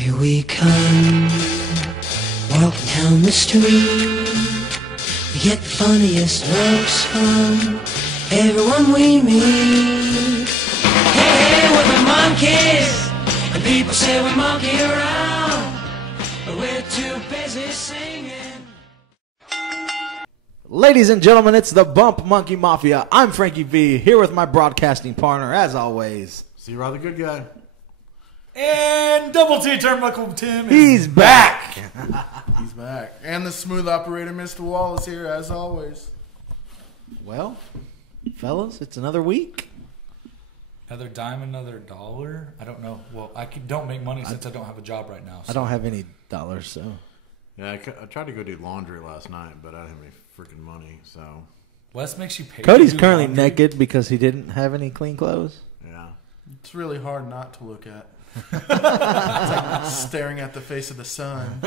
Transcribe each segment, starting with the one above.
Here we come, walking down the street. We get the funniest looks from everyone we meet. Hey, we're the monkeys, and people say we monkey around, but we're too busy singing. Ladies and gentlemen, it's the Bump Monkey Mafia. I'm Frankie V, here with my broadcasting partner, as always. C-Rod the good guy. And Double T Turnbuckle Tim is He's back. He's back. And the smooth operator, Mr. Wallace, here as always. Well, fellas, it's another week. another dime, another dollar. I don't know. Well, don't make money since I don't have a job right now. So. I don't have any dollars, so. Yeah, I tried to go do laundry last night, but I didn't have any freaking money, so. Wes makes you pay. Cody's to do currently laundry. naked because he didn't have any clean clothes. Yeah. It's really hard not to look at. It's like staring at the face of the sun.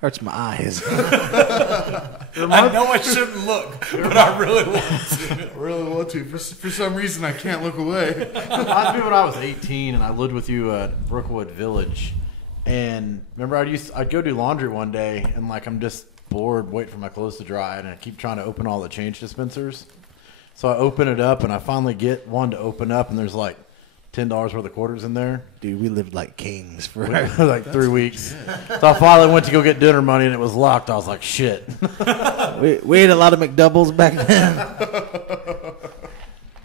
Hurts my eyes. I know I shouldn't look, but I really want to. I really want to. For some reason, I can't look away. Reminds me when I was 18 and I lived with you at Brookwood Village. And remember, I'd go do laundry one day and like I'm just bored waiting for my clothes to dry and I keep trying to open all the change dispensers. So I open it up and I finally get one to open up and there's like $10 worth of quarters in there. Dude, we lived like kings for Like 3 weeks. So I finally went to go get dinner money and it was locked. I was like, shit. we ate a lot of McDoubles back then.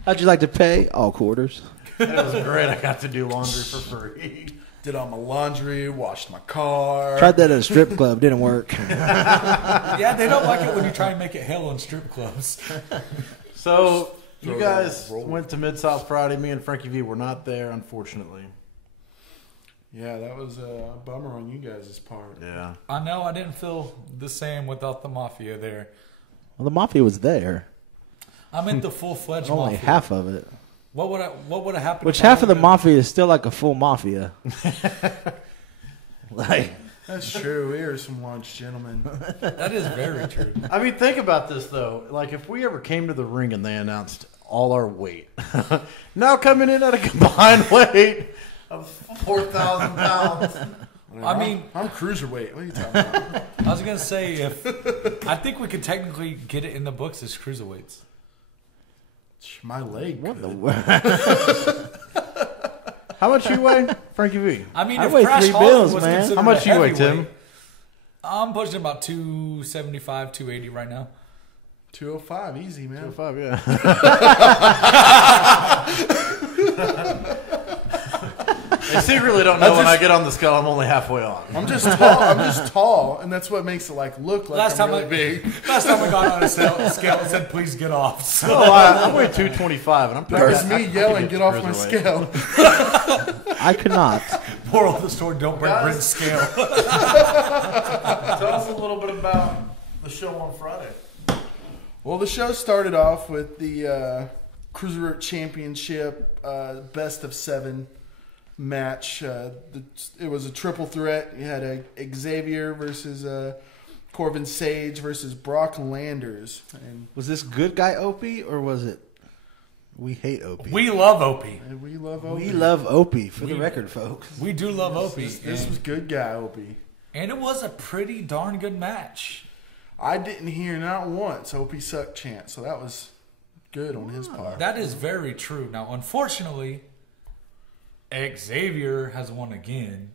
How'd you like to pay? All quarters. It was great. I got to do laundry for free. Did all my laundry, washed my car. Tried that at a strip club. Didn't work. Yeah, they don't like it when you try and make it hell in strip clubs. So you Throw guys that roll. went to Mid-South Friday. Me and Frankie V were not there, unfortunately. Yeah, that was a bummer on you guys' part. Yeah. I know I didn't feel the same without the mafia there. Well, the mafia was there. I meant the full-fledged Only mafia. half of it. What would have happened? Which if I half of the would've- mafia is still like a full mafia. Like, That's true. We are some large gentlemen. That is very true. I mean, think about this, though. Like, if we ever came to the ring and they announced all our weight, now coming in at a combined weight of 4,000 pounds. I mean, I'm cruiserweight. What are you talking about? I was gonna say I think we could technically get it in the books as cruiserweights. My leg. what the could. world? How much you weigh, Frankie V? I mean, I if weigh Crash 3 Holland bills, was man. considered How much a you weigh, Tim? heavyweight, I'm pushing about 275, 280 right now. 205, easy, man. 5, yeah. They secretly don't know when I get on the scale, I'm only halfway on. I'm just tall. I'm just tall, and that's what makes it like look like Last I'm time really big. Last time I got on a scale, it said, "Please get off." So Oh, I weigh 225, and I'm That was pretty- me I yelling, could "Get off my cruiserweight." scale!" I could not. moral of the story: don't bring Guys. Brent's scale. Tell us a little bit about the show on Friday. Well, the show started off with the Cruiserweight Championship best of 7 match. It was a triple threat. You had Xavier versus Corbin Sage versus Brock Landers. And Was this good guy Opie or was it we hate Opie? We love Opie. we love Opie. We love Opie, for the record, folks. We do love Opie, This was good guy Opie. and it was a pretty darn good match. I didn't hear not once Opie suck chant, so that was good on his part. That is very true. Now, unfortunately, Xavier has won again.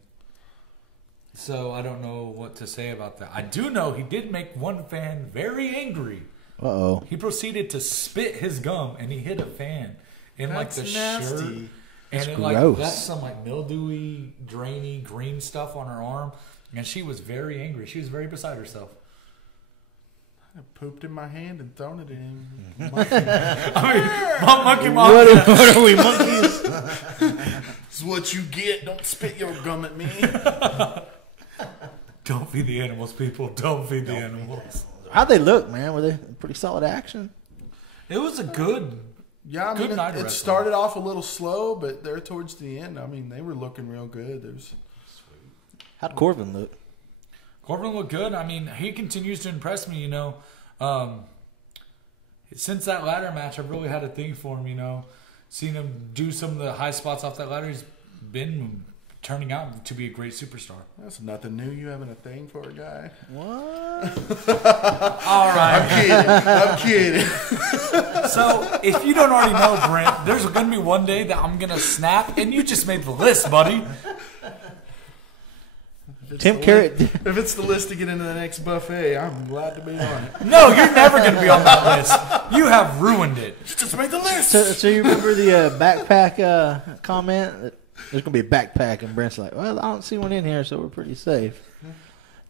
So I don't know what to say about that. I do know he did make one fan very angry. Uh-oh. He proceeded to spit his gum and he hit a fan in like the That's shirt. nasty. And it gross. like left some like mildewy, drainy, green stuff on her arm. And she was very angry. She was very beside herself. I pooped in my hand and thrown it in. I mean, Monkey Mom. What are we, monkeys? This is what you get. Don't spit your gum at me. Don't feed the animals, people. Don't feed the animals. How'd they look, man? Were they pretty solid action? It was a good. Yeah, I Good mean, night of it wrestling. started off a little slow, but there towards the end, I mean, they were looking real good. There's How'd Corbin look? Corbin looked good. I mean, he continues to impress me, you know. Since that ladder match, I've really had a thing for him, you know. Seen him do some of the high spots off that ladder. He's been turning out to be a great superstar. That's nothing new. You having a thing for a guy? What? All right. I'm kidding. So, if you don't already know, Brent, there's going to be one day that I'm going to snap, and you just made the list, buddy. Tim Carrey. If it's the list to get into the next buffet, I'm glad to be on it. No, you're never going to be on that list. You have ruined it. Just make the list. So you remember the backpack comment? There's going to be a backpack, and Brent's like, well, I don't see one in here, so we're pretty safe.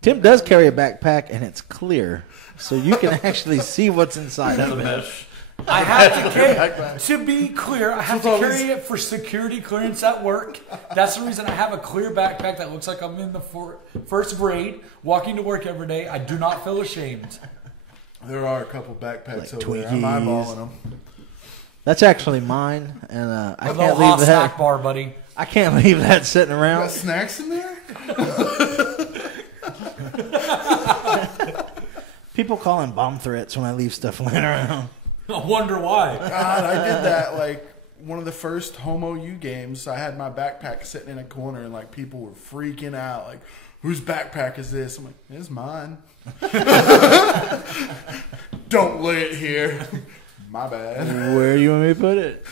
Tim does carry a backpack, and it's clear, so you can actually see what's inside of it. I have to carry, to be clear, I have to carry it for security clearance at work. That's the reason I have a clear backpack that looks like I'm in the first grade, walking to work every day. I do not feel ashamed. There are a couple backpacks Like over there. I'm Twinkies. eyeballing them. That's actually mine, and I A little can't hot leave snack that. bar, buddy. I can't leave that sitting Got around. snacks in there? People call them bomb threats when I leave stuff laying around. I wonder why. God, I did that like one of the first Homo U games. I had my backpack sitting in a corner, and like people were freaking out. Like, whose backpack is this? I'm like, it's mine. Don't lay it here. My bad. Where do you want me to put it?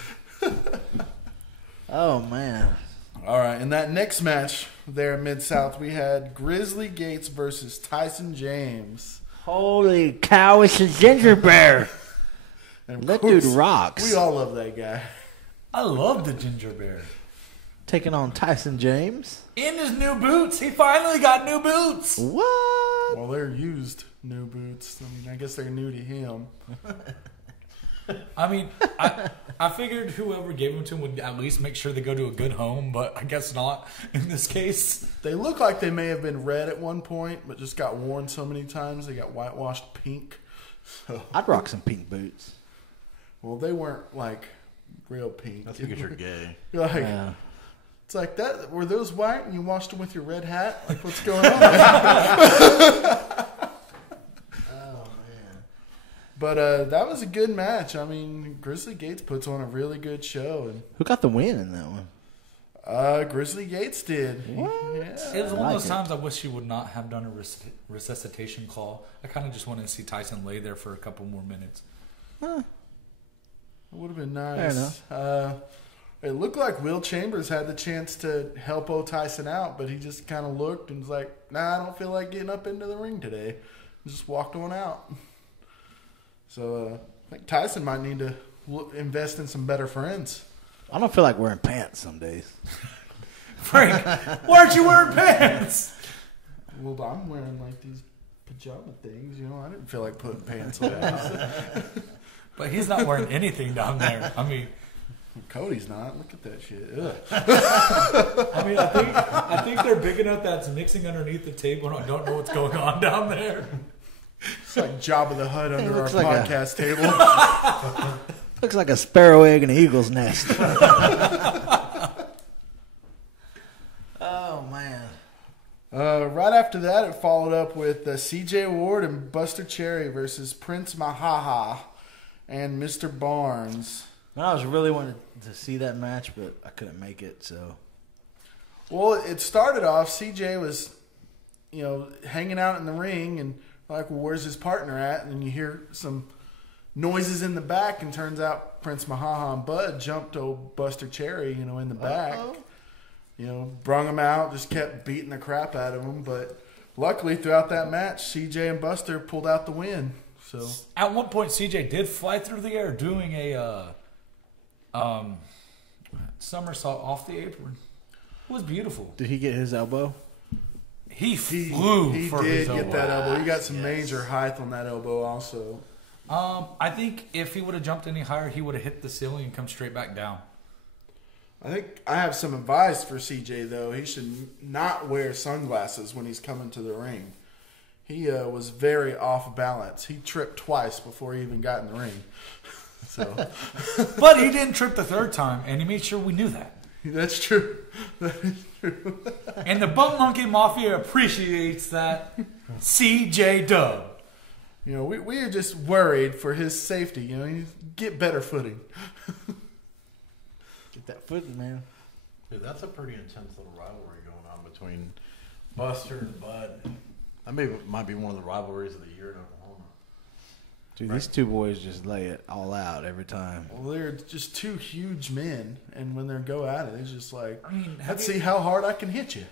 Oh man. All right, in that next match there at Mid-South, we had Grizzly Gates versus Tyson James. Holy cow! It's a ginger bear. And of That course, dude rocks. We all love that guy. I love the ginger bear. Taking on Tyson James. In his new boots. He finally got new boots. What? Well, they're used new boots. I mean, I guess they're new to him. I mean, I figured whoever gave them to him would at least make sure they go to a good home, but I guess not in this case. They look like they may have been red at one point, but just got worn so many times they got whitewashed pink. So, I'd rock some pink boots. well, they weren't like real pink. That's because you're gay. You're like, Yeah. it's like that. Were those white and you washed them with your red hat? Like, what's going on? But that was a good match. I mean, Grizzly Gates puts on a really good show, and Who got the win in that one? Grizzly Gates did. What? Yeah. It was one like of those it. times I wish he would not have done a resuscitation call. I kind of just wanted to see Tyson lay there for a couple more minutes. It would have been Fair nice. It looked like Will Chambers had the chance to help O. Tyson out, but he just kind of looked and was like, nah, I don't feel like getting up into the ring today. And just walked on out. So I think Tyson might need to invest in some better friends. I don't feel like wearing pants some days. Frank, why aren't you wearing pants? Well, I'm wearing like these pajama things, you know. I didn't feel like putting pants on. But he's not wearing anything down there. I mean, Cody's not. Look at that shit. Ugh. I think they're big enough that's mixing underneath the table, and I don't know what's going on down there. It's like Jabba the Hutt under our looks like a- podcast table. Looks like a sparrow egg in an eagle's nest. Oh man. Right after that, it followed up with C.J. Ward and Buster Cherry versus Prince Mahaha and Mr. Barnes. I was really wanting to see that match, but I couldn't make it. So Well, it started off, C.J. was, hanging out in the ring and like, well, where's his partner at? And you hear some noises in the back, and turns out Prince Mahaha and Bud jumped old Buster Cherry, in the back. Brung him out, just kept beating the crap out of him. But luckily, throughout that match, CJ and Buster pulled out the win. So At one point, CJ did fly through the air doing a somersault off the apron. It was beautiful. did he get his elbow? He flew he for did his get elbow. that elbow. He got some major height on that elbow also. I think if he would have jumped any higher, he would have hit the ceiling and come straight back down. I think I have some advice for CJ, though. He should not wear sunglasses when he's coming to the ring. He was very off balance. He tripped twice before he even got in the ring. So But he didn't trip the third time, and he made sure we knew that. that's true. That is true. And the Bump Monkey Mafia appreciates that. CJ Dub. We are just worried for his safety. You get better footing. Get that footing, man. Dude, that's a pretty intense little rivalry going on between Buster and Bud. That might be one of the rivalries of the year in Oklahoma. Dude, these two boys just lay it all out every time. Well, they're just two huge men, and when they go at it, it's just like, I mean, let's see how hard I can hit you.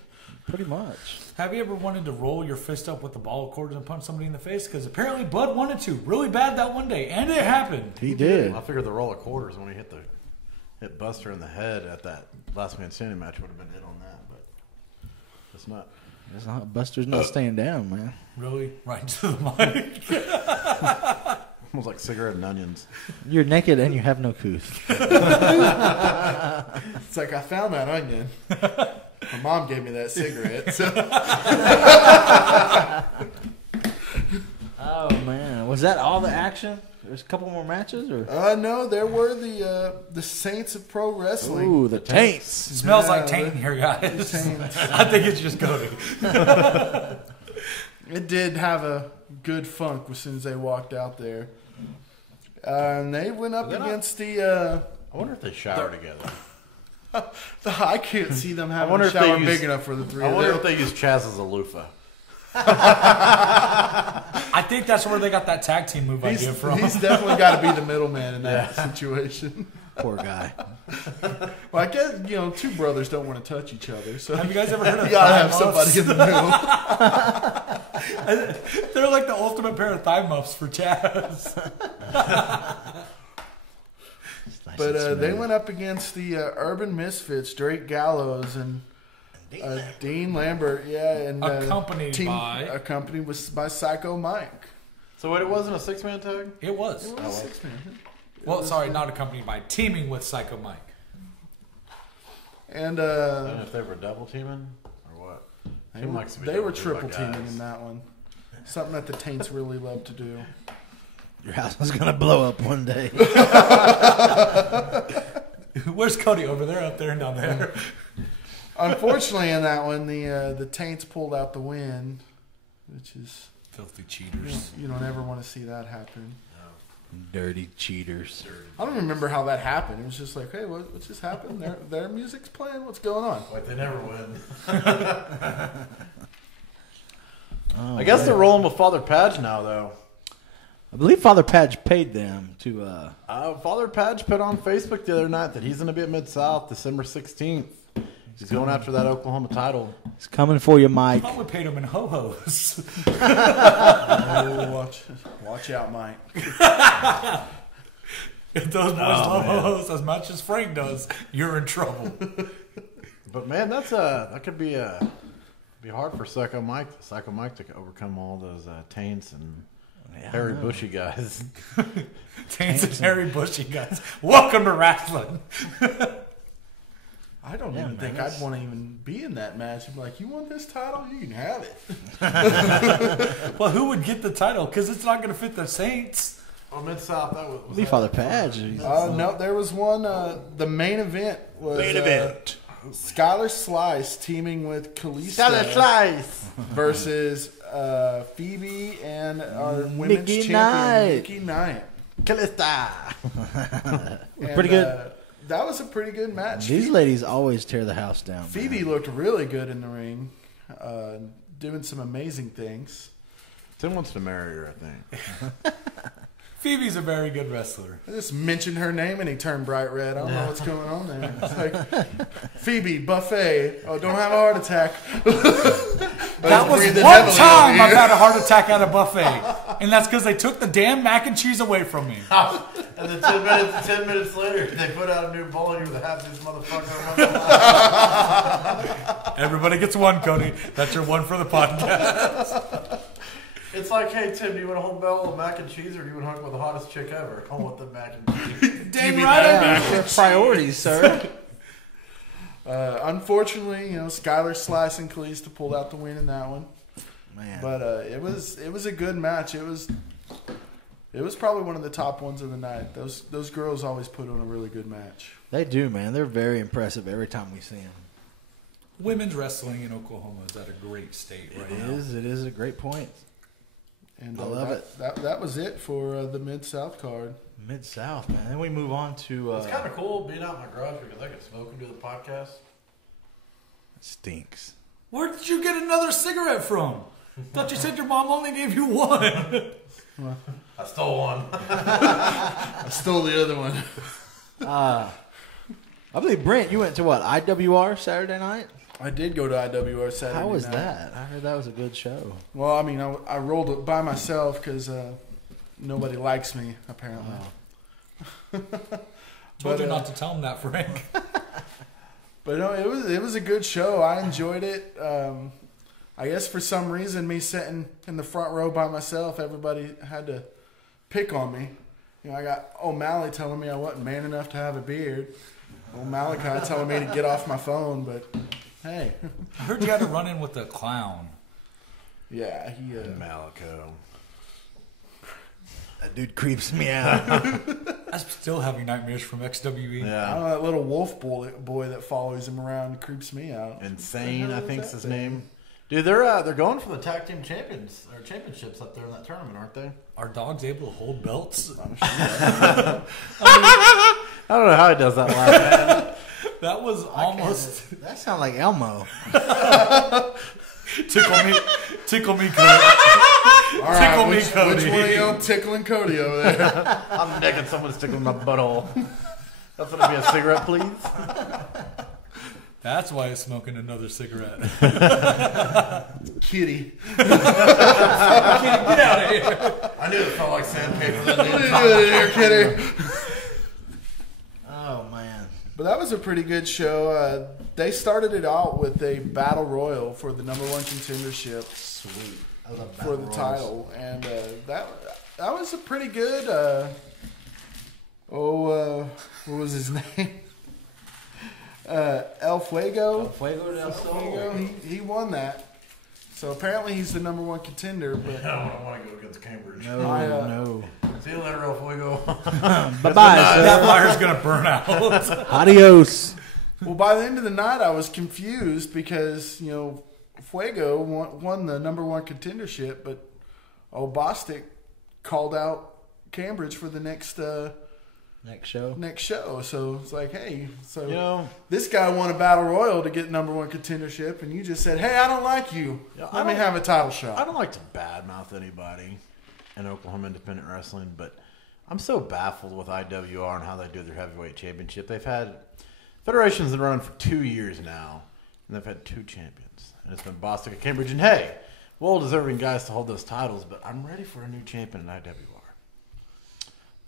Pretty much. Have you ever wanted to roll your fist up with the ball cord and punch somebody in the face? Because apparently Bud wanted to really bad that one day, and it happened. He did. I figured the roll of quarters when he hit Buster in the head at that last man standing match would have been hit on that, but it's not. It's not, Buster's not staying down, man. Really? Right to the mic. Almost like cigarette and onions. You're naked and you have no couth. It's like I found that onion. My mom gave me that cigarette. So. Oh man, was that all the action? There's a couple more matches, or No, there were the Saints of Pro Wrestling. ooh, the Taints. Smells like Yeah, taint here, guys. Taints. I think it's just Cody. It did have a good funk as soon as they walked out there. And they went up against I wonder if they shower together. I can't see them having wonder a if they shower use- big enough for the three I of wonder them. if they use Chaz as a loofah. I think that's where they got that tag team move idea from. He's definitely got to be the middleman in that situation. Poor guy. Well, I guess, two brothers don't want to touch each other, so Have you guys ever heard of you gotta thigh have somebody muffs? in the middle. They're like the ultimate pair of thigh muffs for Chaz. Nice But and they smooth. went up against the Urban Misfits, Drake Gallows and Dean Lambert, and Accompanied by- by Psycho Mike. So wait, it wasn't a 6-man tag? It was. It was 6 man. Well, sorry, not accompanied by, teaming with Psycho Mike. And I don't know if they were double teaming or what. Seemed like to be they were double teamed by triple teaming guys. in that one. Something that the Taints really love to do. Your house is gonna blow up one day. Where's Cody? Over there, up there, and down there. Unfortunately, in that one, the Taints pulled out the win, which is Filthy cheaters. you don't ever want to see that happen. Dirty cheaters. I don't remember how that happened. It was just like, hey, what just happened? Their music's playing. What's going on? Wait, they never win. Oh, I guess man. they're rolling with Father Padge now, though. I believe Father Patch paid them to. Father Padge put on Facebook the other night that he's going to be at Mid-South December 16th. He's going after that Oklahoma title. He's coming for you, I Mike. thought we paid him in ho-hos. Oh, watch out, Mike. If those boys love ho-hos as much as Frank does, you're in trouble. But man, that could be hard for Psycho Mike to overcome all those Taints and hairy bushy guys. Taints and hairy bushy guys. Welcome to wrestling. I don't even think I'd want to even be in that match. I'm like, you want this title? You can have it. Well, who would get the title? Because it's not going to fit the Saints. Oh, Mid-South, that was Be Father Patch. No, there was one. The main event was Skylar Slice teaming with Kalisto Slice. versus Phoebe and our women's Nikki champion Knight. Nikki Knight. Kalista. And, Pretty good. That was a pretty good match. These ladies always tear the house down. Phoebe man. looked really good in the ring, doing some amazing things. Tim wants to marry her, I think. Phoebe's a very good wrestler. I just mentioned her name and he turned bright red. I don't know what's going on there. It's like, Phoebe, buffet. Oh, don't have a heart attack. That was one time I've had a heart attack at a buffet. And that's because they took the damn mac and cheese away from me. And then 10 minutes later, they put out a new bowl and you were the happiest motherfucker. Everybody gets one, Cody. That's your one for the podcast. It's like, hey, Tim, do you want a whole bowl of mac and cheese or do you want to hug with the hottest chick ever? I want the mac and cheese. Damn right. Priorities, sir. Unfortunately, Skylar Slice and Kalisto pulled out the win in that one. Man. But it was a good match. It was probably one of the top ones of the night. Those girls always put on a really good match. They do, man. They're very impressive every time we see them. Women's wrestling in Oklahoma is at a great state right now. It is a great point. And I love it. That was it for the Mid-South card. Mid-South, man. Then we move on to... It's kind of cool being out in my garage because I can smoke and do the podcast. stinks. Where did you get another cigarette from? Thought you said your mom only gave you one. I stole one. I stole the other one. I believe, Brent, you went to what, IWR Saturday night? I did go to IWR Saturday How was night. that? I heard that was a good show. Well, I mean, I rolled it by myself because nobody likes me, apparently. Told you not to tell him that, Frank. But no, it was a good show. I enjoyed it. I guess for some reason, me sitting in the front row by myself, everybody had to pick on me. You know, I got O'Malley telling me I wasn't man enough to have a beard. Old Malachi telling me to get off my phone, but hey. I heard you had to run in with a clown. Yeah, he... Malico. That dude creeps me out. I'm still having nightmares from XWE. I Yeah. don't know, that little wolf boy that follows him around creeps me out. Insane, I think's his name. Dude, they're going for the tag team championships up there in that tournament, aren't they? Are dogs able to hold belts? I don't know how he does that laugh. That was almost That sounds like Elmo. tickle me, Cody. All right, Tickle me, which Cody. one of y'all tickling Cody over there? I'm necking someone's tickling my butthole. That's gonna be a cigarette, please. That's why he's smoking another cigarette. Kitty. Get out of here. I knew it felt like sandpaper. That What are you doing here, Kitty? Oh, man. But that was a pretty good show. They started it out with a battle royal for the number one contendership. Sweet. I love For the title, and that was a pretty good. What was his name? El Fuego. Fuego del Sol. Fuego. He won that. So apparently he's the number one contender. But I don't want to go against Cambridge. No, no. See you later, El Fuego. Bye-bye, That sir. fire's gonna burn out. Adios. well, by the end of the night, I was confused because Fuego won the number one contendership, but Bostic called out Cambridge for the next Next show. So it's like, hey, so know, this guy won a battle royal to get number one contendership, and you just said, hey, I don't like you. Yeah, Let me have a title shot. I don't like to badmouth anybody in Oklahoma Independent Wrestling, but I'm so baffled with IWR and how they do their heavyweight championship. They've had federations that run for 2 years now, and they've had 2 champions, and it's been Bostic and Cambridge. And hey, well-deserving guys to hold those titles, but I'm ready for a new champion in IWR.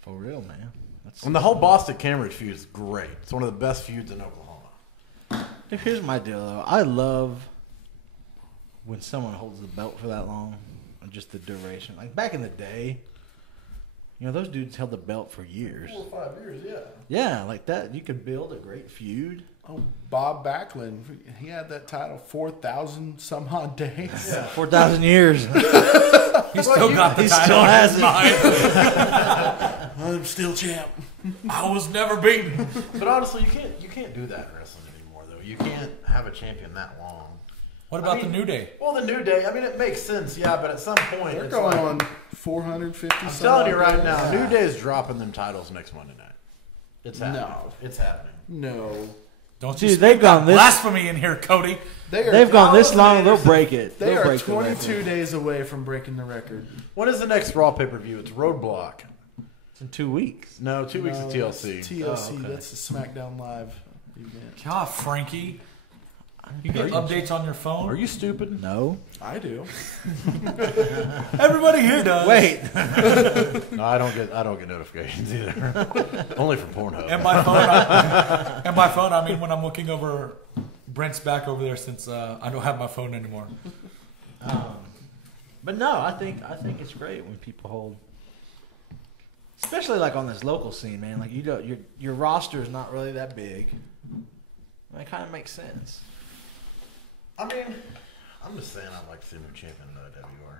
For real, man. And the whole Bostic Cambridge feud is great. It's one of the best feuds in Oklahoma. Here's my deal, though. I love when someone holds the belt for that long, and just the duration. Like back in the day, those dudes held the belt for years. 4 or 5 years, yeah. Yeah, like that. You could build a great feud. Oh, Bob Backlund, he had that title 4,000 some odd days. Yeah, 4,000 years. He still got the he title. still in has his it. mind. I'm still champ. I was never beaten. But honestly, you can't do that in wrestling anymore, though. You can't have a champion that long. What about I mean, the New Day? Well, the New Day, I mean, it makes sense, yeah, but at some point, They're it's going like, on 450 I'm some telling you odd right days. now, New Day is dropping them titles next Monday night. It's happening. No. It's happening. No. Don't Dude, you they've speak gone that this- blasphemy in here, Cody. They've gone this long, they'll break it. They They'll are break the 22 record. days away from breaking the record. When is the next Raw pay-per-view? It's Roadblock. It's in 2 weeks. No, 2 weeks No, of that's TLC. TLC, Oh, okay. that's the SmackDown Live event. God, Frankie. You get updates on your phone? Are you stupid? No. I do. Everybody here does. Wait. No, I don't get notifications either. Only from Pornhub. And my phone, I mean, when I'm looking over Brent's back over there since I don't have my phone anymore. But no, I think it's great when people hold, especially like on this local scene, man. Like your roster is not really that big. It kind of makes sense. I mean, I'm just saying I'd like to see a new champion in IWR.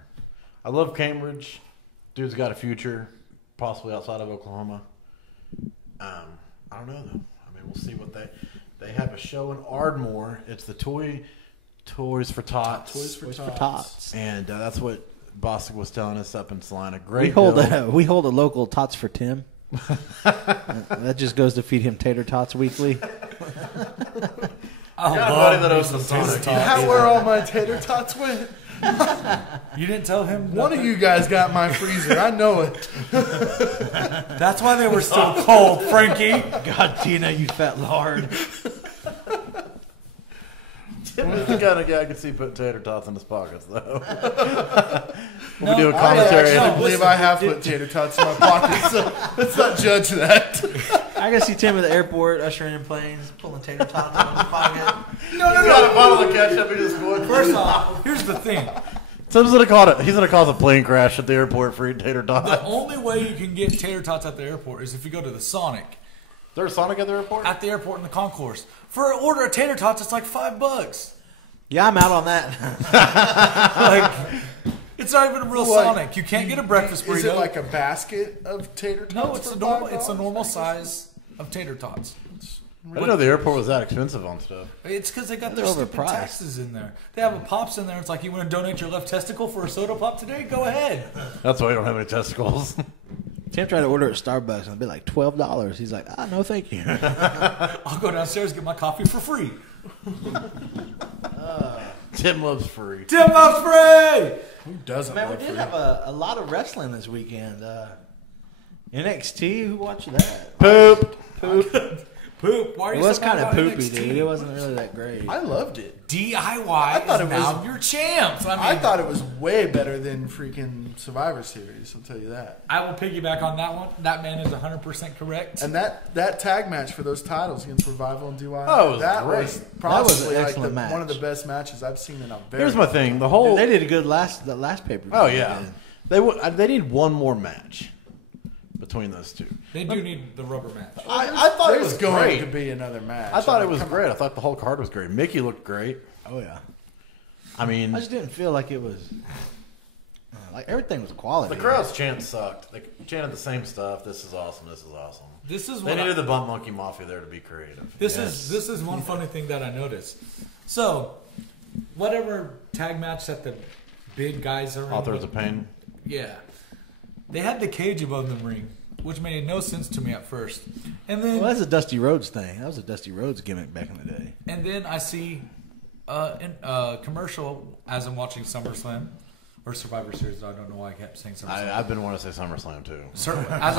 I love Cambridge. Dude's got a future, possibly outside of Oklahoma. I don't know, though. I mean, we'll see what they have a show in Ardmore. It's the Toys for Tots. Toys for Toys for Tots. Tots. And that's what Bostic was telling us up in Salina. Great We hold a local Tots for Tim. That just goes to feed him tater tots weekly. I got a love buddy that owns me the some tater Sonic. tots. How where all my tater tots went? You didn't tell him One of nothing? you guys got my freezer. I know it. That's why they were still cold, Frankie. God, Tina, you fat lard. Tim is the kind of guy I could see putting tater tots in his pockets, though. We'll No, do a I commentary. actually- I believe I have put tater tots in my pocket, so let's not judge that. I can see Tim at the airport ushering in planes, pulling tater tots out of his pocket. He's got a bottle of ketchup. He just going. First off, here's the thing. Tim's gonna call it. He's gonna cause a plane crash at the airport for eating tater tots. The only way you can get tater tots at the airport is if you go to the Sonic. There's Sonic at the airport. At the airport in the concourse. For an order of tater tots, it's like $5. Yeah, I'm out on that. Like, it's not even a real What? Sonic. You can't get a breakfast burrito. Is it like a basket of tater tots? No, it's for a normal. $5? It's a normal size of tater tots. I didn't know the airport was that expensive on stuff. It's because they got their They're stupid overpriced. taxes in there. They have a pops in there. It's like, you want to donate your left testicle for a soda pop today? Go ahead. That's why you don't have any testicles. Tim tried to order at Starbucks and it'd be like $12. He's like, no, thank you. I'll go downstairs and get my coffee for free. Tim loves free. Tim loves free. Who doesn't Man, we love did free? have a lot of wrestling this weekend. NXT, who watched that? Poop. Poop. Why are It you was so mad kind of about poopy, NXT? dude. It wasn't really that great. I loved it. DIY thought is it now was- your champs. I mean, I thought it was way better than freaking Survivor Series. I'll tell you that. I will piggyback on that one. That man is 100% correct. And that tag match for those titles against Revival and DIY, Oh, it was that great. was That was an probably like excellent match. one of the best matches I've seen in a very. Here's my thing. The whole. Dude, they did a good last paper. Oh yeah. They need one more match between those two. They do need the rubber match. I thought it There's was going great. to be another match. I thought mean, it was come great. I thought the whole card was great. Mickey looked great. Oh yeah. I mean, I just didn't feel like it was like everything was quality. the crowd's chant sucked. They chanted the same stuff. This is awesome. This is awesome. This is They what needed the Bump Monkey Mafia there to be creative. This is one funny thing that I noticed. So, whatever tag match that the big guys are in, Authors of Pain. yeah, they had the cage above the ring, which made no sense to me at first. And then Well, that's a Dusty Rhodes thing. That was a Dusty Rhodes gimmick back in the day. I see a commercial as I'm watching SummerSlam or Survivor Series. I don't know why I kept saying SummerSlam. I've been wanting to say SummerSlam too. As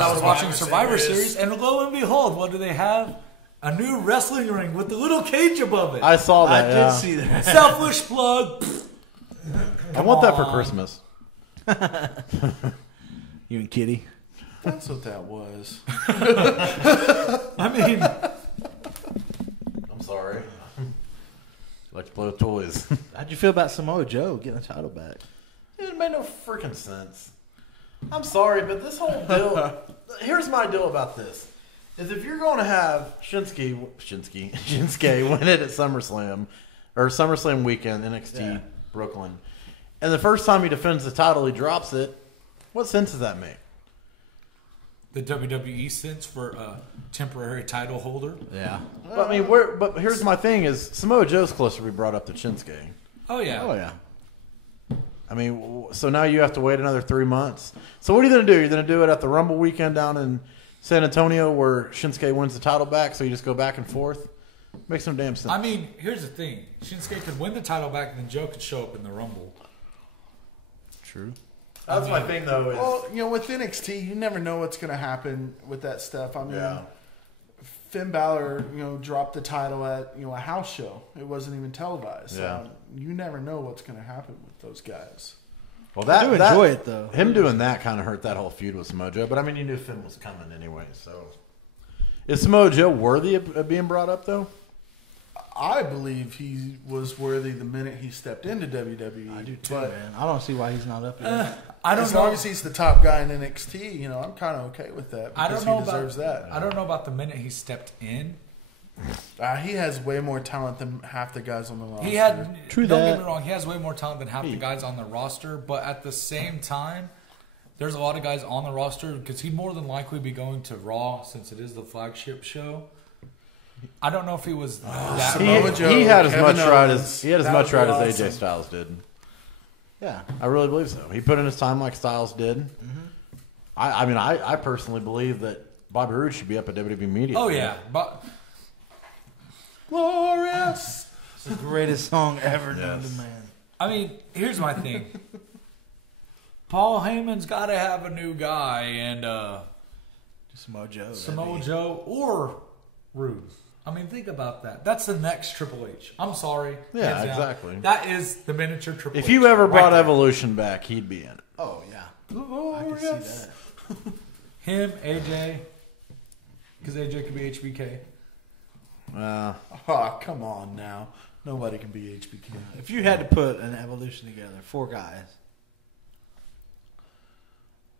I was watching Survivor Series, and lo and behold, what do they have? A new wrestling ring with the little cage above it. I saw that. I did see that. Selfish plug. I want that for on. Christmas. You and Kitty. That's what that was. I mean, I'm sorry. Like to play with toys. How'd you feel about Samoa Joe getting the title back? It made no freaking sense. I'm sorry, but this whole deal. Here's my deal about this: is if you're going to have Shinsuke win it at SummerSlam or SummerSlam weekend NXT Yeah. Brooklyn, and the first time he defends the title, he drops it. What sense does that make? the WWE sense for a temporary title holder. Yeah. But I mean, but here's my thing: is Samoa Joe's closer to be brought up to Shinsuke. Oh yeah. Oh yeah. I mean, so now you have to wait another 3 months. So what are you going to do? You're going to do it at the Rumble weekend down in San Antonio where Shinsuke wins the title back, so you just go back and forth? Makes no damn sense. I mean, here's the thing: Shinsuke could win the title back, and then Joe could show up in the Rumble. True. That's my thing, though. Is, Well, you know, with NXT, you never know what's going to happen with that stuff. I mean, yeah. Finn Balor, dropped the title at a house show. It wasn't even televised. Yeah. So you never know what's going to happen with those guys. Well, I do enjoy it though. Him doing that kind of hurt that whole feud with Samoa Joe. But I mean, you knew Finn was coming anyway. So, is Samoa Joe worthy of being brought up though? I believe he was worthy the minute he stepped into WWE. I do too, but man. I don't see why he's not up here. I don't as know. long as he's the top guy in NXT, I'm kind of okay with that. I Because don't know he deserves about that. I don't know about the minute he stepped in. He has way more talent than half the guys on the roster. He had. True don't that. get me wrong. He has way more talent than half the guys on the roster. But at the same time, there's a lot of guys on the roster because he'd more than likely be going to Raw since it is the flagship show. I don't know if he was that. Samoa Joe, He had as Kevin much right Owens, as that would be as awesome. AJ Styles did. Yeah. I really believe so. He put in his time like Styles did. I mean, I personally believe that Bobby Roode should be up at WWE Media. Oh yeah, but Glorious. The greatest song ever known to Yes. man. I mean, here's my thing. Paul Heyman's got to have a new guy, and Samoa Joe. Samoa Joe or Rude. I mean, think about that. That's the next Triple H. I'm sorry. Yeah, Hands down. exactly. That is the miniature Triple H. If you ever right brought there. Evolution back, he'd be in it. Oh yeah. Oh, I can yes. see that. Him, AJ, because AJ could be HBK. Oh, come on now. Nobody can be HBK. If you had to put an evolution together, 4 guys,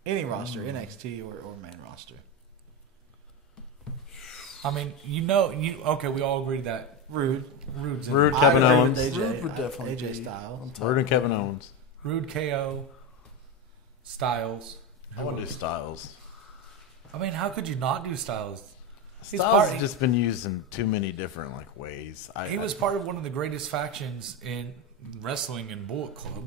any roster, NXT or main roster. I mean, okay, we all agreed that Rude. Rude's in Rude, it. Kevin I agree Owens. with AJ. Rude would definitely AJ be Styles. on top. Rude and Kevin Owens. Rude, KO, Styles. I want to do Styles. I mean, how could you not do Styles? He's Styles part- has just been used in too many different ways. He was part of one of the greatest factions in wrestling and Bullet Club.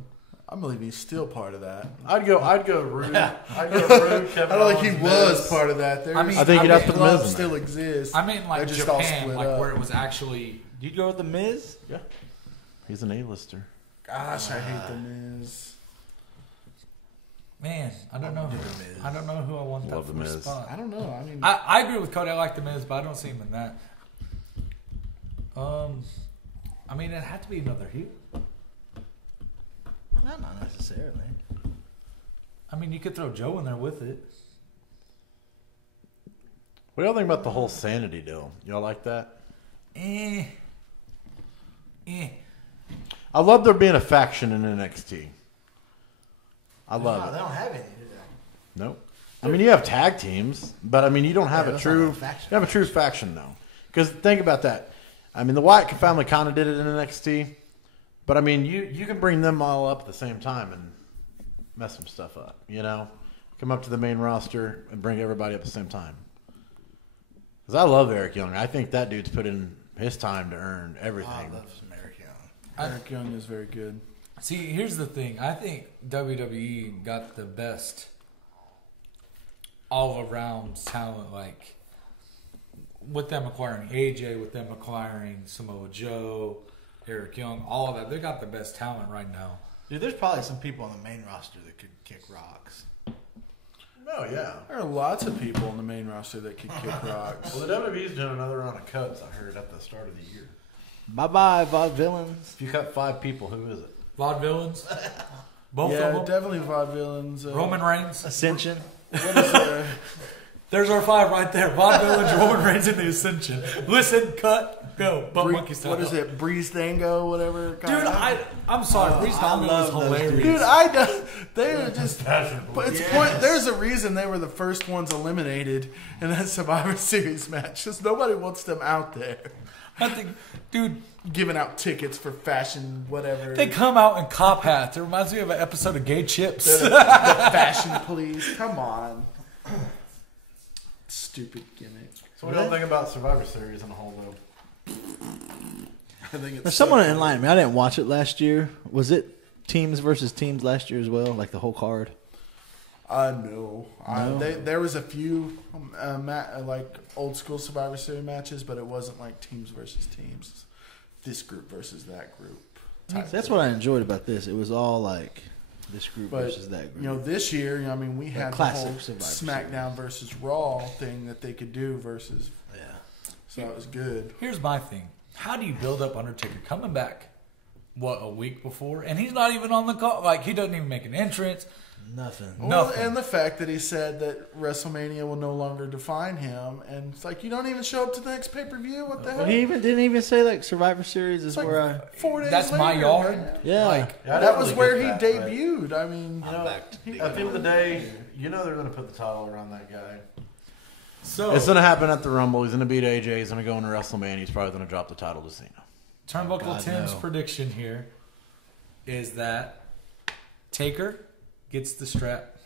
I believe he's still part of that. I'd go Rude. I'd go Rude. Kevin I don't think he Owens, was Miz. part of that. There's, I mean, I think you'd have to the put Miz club in still there. exists. I mean, like They're just all Japan, split like up. where it was actually. You'd go with the Miz? Yeah, he's an A-lister. Gosh, I hate the Miz. Man, I don't know. I don't know who I want that Love the first Miz. spot. I don't know. I mean, I agree with Cody. I like the Miz, but I don't see him in that. I mean, it had to be another heel. No, not necessarily. I mean, you could throw Joe in there with it. What do y'all think about the whole sanity deal? Y'all like that? Eh. I love there being a faction in NXT. I love They it. don't have any, do they? Nope. I mean, you have tag teams, but I mean, you don't have a that's true. not a faction. You have a true faction though. Because think about that. I mean, the Wyatt family kind of did it in NXT, but I mean, you can bring them all up at the same time and mess some stuff up. You know, come up to the main roster and bring everybody up at the same time. Because I love Eric Young. I think that dude's put in his time to earn everything. I love some Eric Young. Eric Young is very good. See, here's the thing. I think WWE got the best all-around talent, like with them acquiring AJ, with them acquiring Samoa Joe, Eric Young, all of that. They got the best talent right now. Dude, there's probably some people on the main roster that could kick rocks. Oh yeah. There are lots of people on the main roster that could kick rocks. Well, the WWE's doing another round of cuts. I heard at the start of the year. Bye-bye, Vaudevillains. If you cut 5 people, who is it? Vaudevillains, both Yeah, of them. definitely vaudevillains. Roman Reigns. Ascension. What is There's our 5 right there. Vaudevillains, Roman Reigns, and the Ascension. Listen, cut, go. Butt monkey style. what is it? Breeze Dango, whatever. Dude, I'm sorry. Breeze Dango was love those hilarious. Dude, I don't. They're just. But it's point. There's a reason they were the first ones eliminated in that Survivor Series match. Just nobody wants them out there I think, dude, giving out tickets for fashion, whatever. they come out in cop hats. It reminds me of an episode of Gay Chips. the fashion police. Come on. Stupid gimmick. So what do y'all think about Survivor Series on a whole though? I think it's There's someone enlightened me. I didn't watch it last year. Was it teams versus teams last year as well? Like the whole card? No. There was a few like old school Survivor Series matches, but it wasn't like teams versus teams. This group versus that group. type That's thing. what I enjoyed about this. It was all like this group But versus that group. you know, this year, I mean, we had the classic whole Survivor SmackDown versus Raw thing that they could do versus. yeah. So it was good. Here's my thing. How do you build up Undertaker coming back, a week before? And he's not even on the call. Like, he doesn't even make an entrance. Nothing. Well, Nothing. and the fact that he said that WrestleMania will no longer define him, and it's like you don't even show up to the next pay per view. What the hell? He didn't even say like Survivor Series is It's like where I. 4 days That's my later, yard. man. Yeah. Like, That was where he debuted. I mean, You know, at the end of the day, you know they're going to put the title around that guy. so, It's going to happen at the Rumble. He's going to beat AJ. He's going to go into WrestleMania. He's probably going to drop the title to Cena. Turnbuckle God, Tim's no. prediction here is that Taker gets the strap.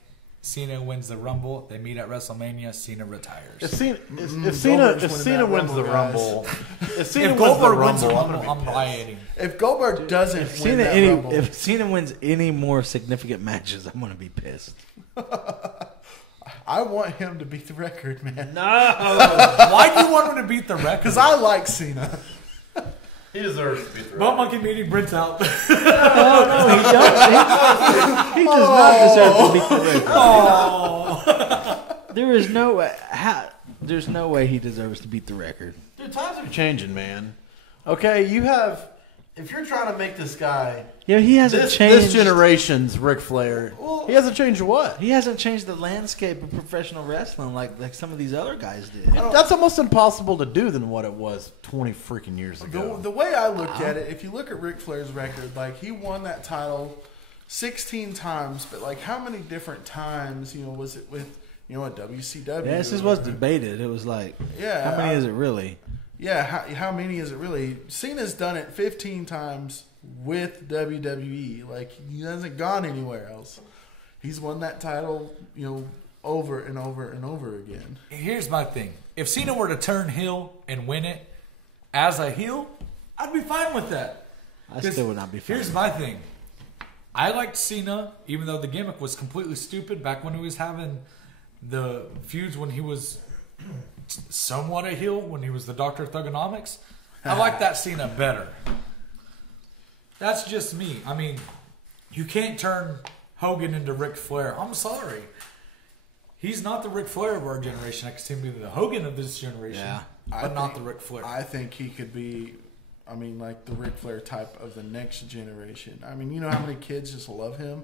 Cena wins the Rumble. They meet at WrestleMania. Cena retires. If Cena, if Goldberg's Cena winning wins that the Rumble, Rumble, if Cena if wins the Goldberg wins the Rumble, I'm Rumble, going I'm to be rioting. if Goldberg doesn't win Cena that Rumble, if Cena wins any more significant matches, I'm gonna be pissed. I want him to beat the record, man. No. Why do you want him to beat the record? Because I like Cena. He deserves to be thrown. Butt monkey meeting Brent's out. Oh no, he don't. He does not deserve to be the record. There is no way. There's no way he deserves to beat the record. Dude, times are changing, man. Okay, you have. If you're trying to make this guy, Yeah, he hasn't this changed. generation's Ric Flair, he hasn't changed what? He hasn't changed the landscape of professional wrestling like some of these other guys did. That's almost impossible to do than what it was 20 freaking years ago. The way I look at it, if you look at Ric Flair's record, like he won that title 16 times, but like how many different times, was it with, a WCW? Yeah, this was debated. It was like, Yeah, how many is it really? Yeah, how many is it really? Cena's done it 15 times with WWE. Like, he hasn't gone anywhere else. He's won that title, over and over and over again. Here's my thing. If Cena were to turn heel and win it as a heel, I'd be fine with that. I still would not be fine. Here's my thing. I liked Cena, even though the gimmick was completely stupid back when he was having the feuds when he was somewhat a heel, when he was the Dr. of Thugonomics. I like that Cena better. That's just me. I mean, you can't turn Hogan into Ric Flair. I'm sorry. He's not the Ric Flair of our generation. I can see him be the Hogan of this generation, but not the Ric Flair. I think he could be, like the Ric Flair type of the next generation. I mean, you know how many kids just love him?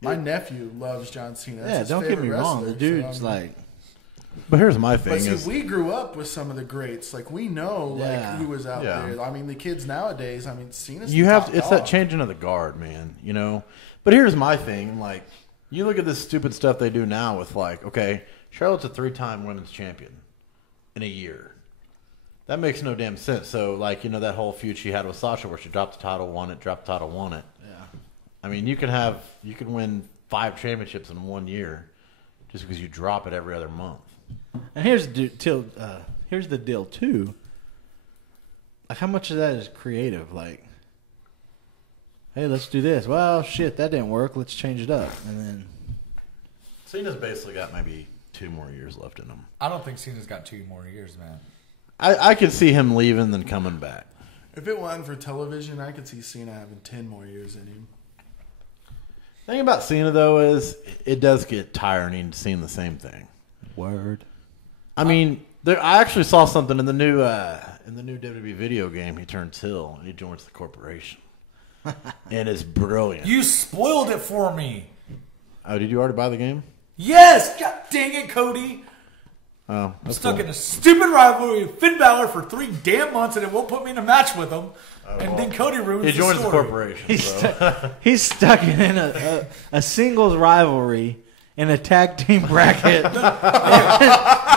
My nephew loves John Cena. That's his don't get favorite me wrong. wrestler, The dude's so, like... But here's my But thing: see, we grew up with some of the greats. Like we know, who was out Yeah. there. I mean, the kids nowadays. Cena's you the have top it's dog. that changing of the guard, man. But here's my thing: like, you look at this stupid stuff they do now with Charlotte's a 3-time women's champion in a year. That makes no damn sense. So, that whole feud she had with Sasha, where she dropped the title, won it, dropped the title, won it. Yeah. I mean, you can win 5 championships in 1 year just because you drop it every other month. And here's the deal too. Like, how much of that is creative? Like, hey, let's do this. Well, shit, that didn't work. Let's change it up. And then Cena's basically got maybe 2 more years left in him. I don't think Cena's got 2 more years, man. I could see him leaving then coming back. If it wasn't for television, I could see Cena having 10 more years in him. The thing about Cena, though, is it does get tiring seeing the same thing. word. I mean, I actually saw something in the new WWE video game. He turns heel and he joins the corporation, and it's brilliant. You spoiled it for me. Oh, did you already buy the game? Yes! God dang it, Cody. Oh, I'm that's stuck cool. in a stupid rivalry with Finn Balor for 3 damn months, and it won't put me in a match with him. And then Cody ruins He joins the story. corporation. So. He's stuck in a singles rivalry in a tag team bracket.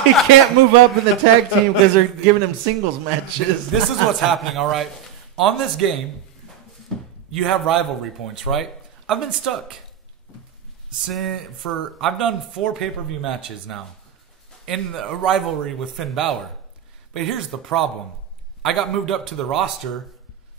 He can't move up in the tag team because they're giving him singles matches. This is what's happening, all right? On this game, you have rivalry points, right? I've been stuck. I've done 4 pay-per-view matches now in a rivalry with Finn Balor. But here's the problem. I got moved up to the roster,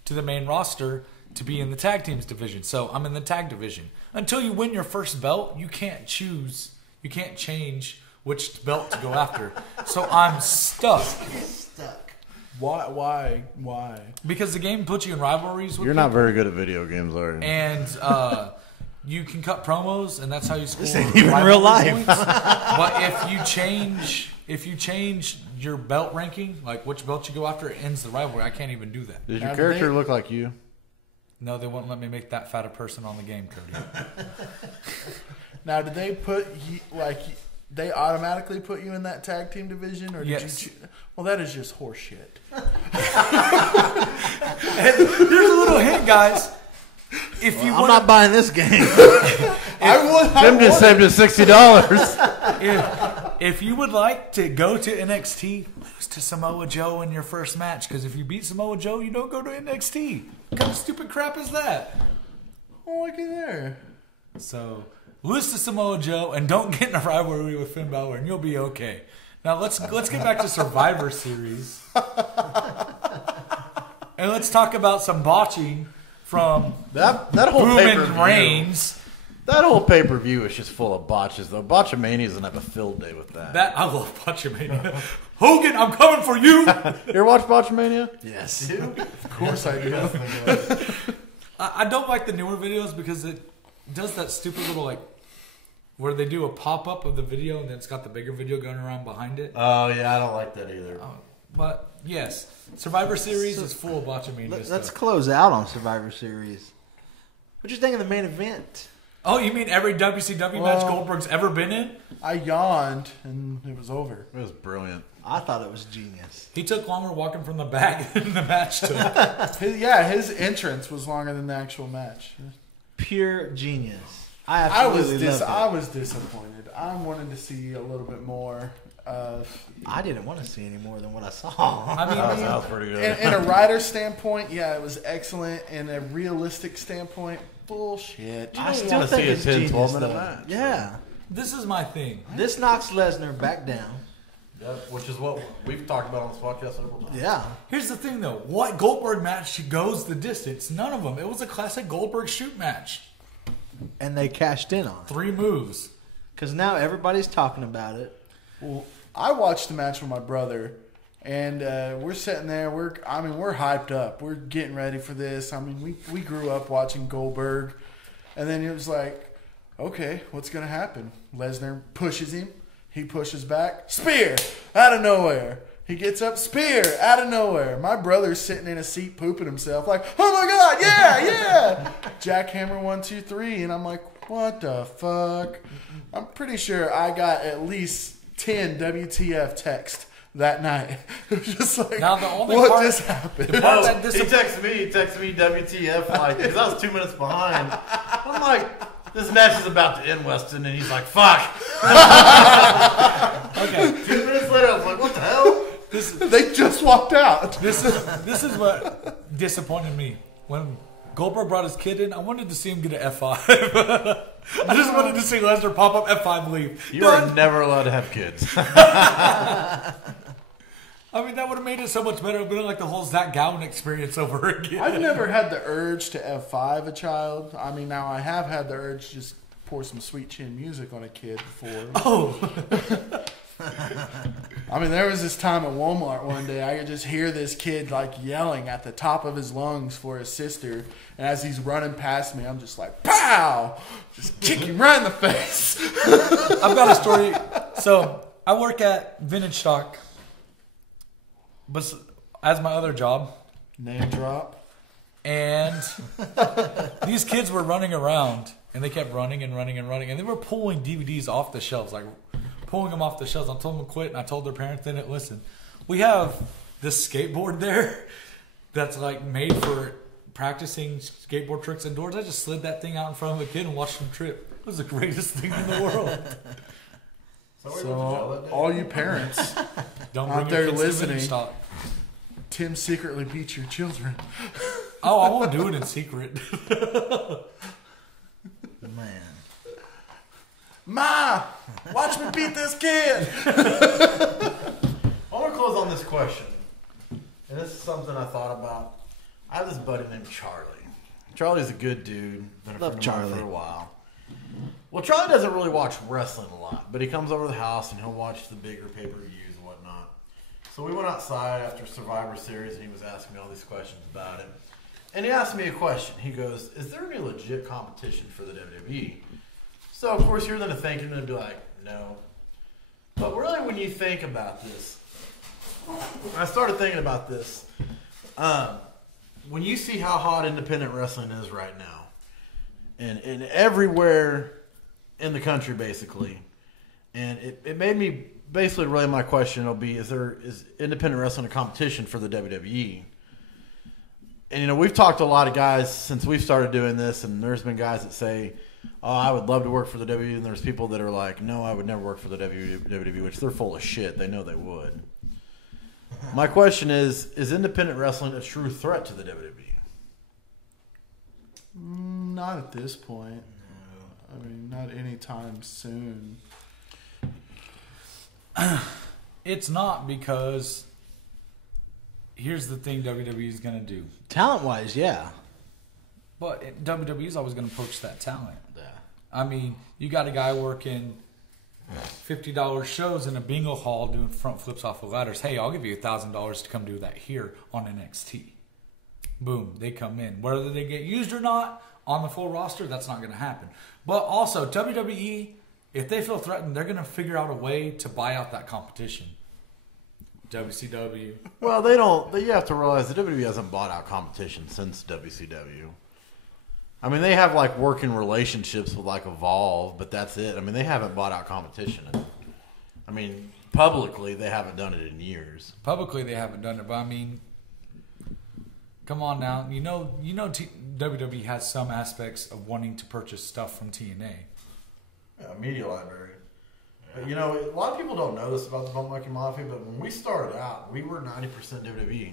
to the main roster, to be in the tag teams division. So I'm in the tag division. Until you win your first belt, you can't choose. You can't change which belt to go after. So I'm stuck. Why? Because the game puts you in rivalries with You're not very good at video games, are you? and you can cut promos, and that's how you score. This ain't even rivalry real life. points. But if you change your belt ranking, like which belt you go after, it ends the rivalry. I can't even do that. Does Now, your do character they- look like you? No, they won't let me make that fat a person on the game, Cody. Now, did they put they automatically put you in that tag team division, or did Yes. you? Well, that is just horseshit. There's a little hint, guys. If you I'm want not buying this game. Tim just saved us $60. if you would like to go to NXT, lose to Samoa Joe in your first match. Because if you beat Samoa Joe, you don't go to NXT. What kind of stupid crap is that? Oh, look at there. So lose to Samoa Joe and don't get in a rivalry with Finn Balor, and you'll be okay. Now let's get back to Survivor Series, and let's talk about some botching from that whole Roman pay-per-view. Reigns. That whole pay-per-view is just full of botches, though. Botchamania doesn't have a field day with that. I love Botchamania. Hogan, I'm coming for you. You ever watch Botchamania? Yes. Of course I do. I don't like the newer videos because it does that stupid little like where they do a pop up of the video and then it's got the bigger video going around behind it. Oh yeah, I don't like that either. But yes, Survivor Series is full of Botchamania Let's stuff. close out on Survivor Series. What you think of the main event? Oh, you mean every WCW match Goldberg's ever been in? I yawned and it was over. It was brilliant. I thought it was genius. He took longer walking from the back than the match took. His entrance was longer than the actual match. Pure genius. I I absolutely loved it. was disappointed. I wanted to see a little bit more of. I didn't want to see any more than what I saw. I mean, That was pretty good. In a writer standpoint, yeah, it was excellent. In a realistic standpoint, bullshit. I still wanna think see a it's 10, genius, 12-minute though. match. Yeah. this is my thing. This knocks Lesnar back down. Yep, which is what we've talked about on this podcast several times. Yeah. Here's the thing, though. What Goldberg match goes the distance? None of them. It was a classic Goldberg shoot match. And they cashed in on it. 3 moves. Because now everybody's talking about it. Well, I watched the match with my brother, and we're sitting there. We're hyped up. We're getting ready for this. I mean, we grew up watching Goldberg, and then it was like, okay, what's gonna happen? Lesnar pushes him. He pushes back. Spear out of nowhere. He gets up. Spear out of nowhere. My brother's sitting in a seat pooping himself like, oh my God, yeah. Jackhammer 1, 2, 3. And I'm like, what the fuck? I'm pretty sure I got at least 10 WTF text that night. It was just like, Now, the only what part- just happened? the part Oh, that he texted me WTF, like, because I was 2 minutes behind. I'm like, this match is about to end, Weston, and he's like, fuck. Okay. 2 minutes later, I was like, what the hell? They just walked out. This is what disappointed me. When Goldberg brought his kid in, I wanted to see him get an F5. I just wanted to see Lesnar pop up F5 leave. You are never allowed to have kids. I mean, that would have made it so much better. It would have been like the whole Zach Gowen experience over again. I've never had the urge to F5 a child. I mean, now I have had the urge to just pour some Sweet Chin music on a kid before. Oh. I mean, there was this time at Walmart one day, I could just hear this kid like yelling at the top of his lungs for his sister. And as he's running past me, I'm just like, pow! Just kick him right in the face. I've got a story. So I work at Vintage Stock, but as my other job, Name drop. and these kids were running around, and they kept running and running and running, and they were pulling DVDs off the shelves, like pulling them off the shelves. I told them to quit, and I told their parents they didn't listen. We have this skateboard there that's like made for practicing skateboard tricks indoors. I just slid that thing out in front of a kid and watched him trip. It was the greatest thing in the world. So, all you parents, Don't Out bring there your kids to listening. Vintage Stock. Tim secretly beat your children. Oh, I won't do it in secret. Man. Ma, watch me beat this kid. I want to close on this question. And this is something I thought about. I have this buddy named Charlie. Charlie's a good dude. Been a Love friend of mine Charlie. for a while. Well, Charlie doesn't really watch wrestling a lot, but he comes over to the house and he'll watch the bigger pay-per-views and whatnot. So we went outside after Survivor Series and he was asking me all these questions about it. And he asked me a question. He goes, is there any legit competition for the WWE? So, of course, you're then thinking and be like, no. But really, when you think about this, I started thinking about this. When you see how hot independent wrestling is right now, and everywhere in the country, basically, and it made me basically really my question will be: is independent wrestling a competition for the WWE? And we've talked to a lot of guys since we've started doing this, and there's been guys that say, "Oh, I would love to work for the WWE," and there's people that are like, "No, I would never work for the WWE," which they're full of shit. They know they would. My question is independent wrestling a true threat to the WWE? Not at this point. I mean, not anytime soon. It's not, because here's the thing WWE is going to do. Talent-wise, yeah. But WWE is always going to poach that talent. Yeah. I mean, you got a guy working $50 shows in a bingo hall doing front flips off of ladders. Hey, I'll give you $1,000 to come do that here on NXT. Boom, they come in. Whether they get used or not on the full roster, that's not going to happen. But also, WWE, if they feel threatened, they're going to figure out a way to buy out that competition. WCW. Well, they don't. You have to realize the WWE hasn't bought out competition since WCW. I mean, they have like working relationships with like Evolve, but that's it. I mean, they haven't bought out competition. I mean, publicly they haven't done it in years. Publicly they haven't done it, but I mean, come on now. You know, WWE has some aspects of wanting to purchase stuff from TNA. Yeah, media library. But, you know, a lot of people don't know this about the Bump Monkey Mafia, but when we started out, we were 90% WWE.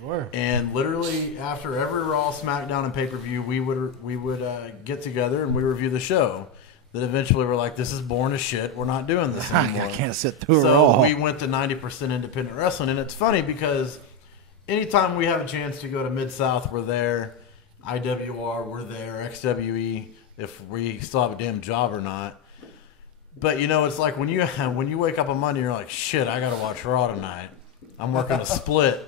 We were. And literally after every Raw, SmackDown, and pay-per-view, we would get together and we review the show. That eventually we're like, this is boring as shit. We're not doing this anymore. I can't sit through it So all. we went to 90% independent wrestling. And it's funny because anytime we have a chance to go to Mid-South, we're there. IWR, we're there. XWE, if we still have a damn job or not. But, you know, it's like when you wake up on Monday, you're like, shit, I got to watch Raw tonight. I'm working a split.